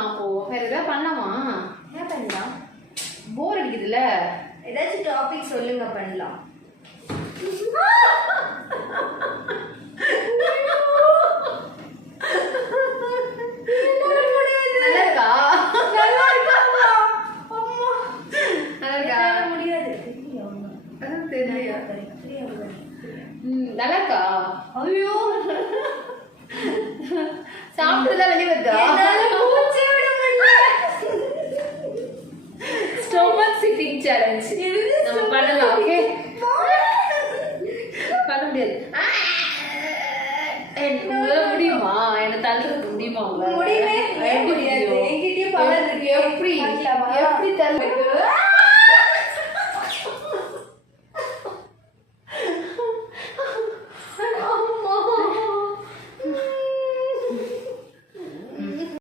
பண்ணலாம். போ வேற ஏதாவது பண்ணலாமா? என்ன பண்ணலாம்? போர் அடிக்குதுல்ல. ஏதாச்சும் டாபிக் சொல்லுங்க பண்ணலாம். நல்லா இருக்கா? நல்லா இருக்கா? அம்மா நல்லா இருக்கா? முடியாது. தெரியலையா? நல்லா இருக்கா? ஐயோ சாப்பிட்டுதான் வெளியே வருதா? மூச்சே விட முடியல. ஸ்டொமக் சிட்டிங் சேலஞ்ச் நம்ம பண்ணலாம். ஓகே பண்ண முடியாது. உங்களால முடியுமா? என்ன தள்ளுறது முடியுமா? முடியவே முடியாது. என்கிட்டயும் பவர் இருக்கு. எப்படி தள்ளுறது?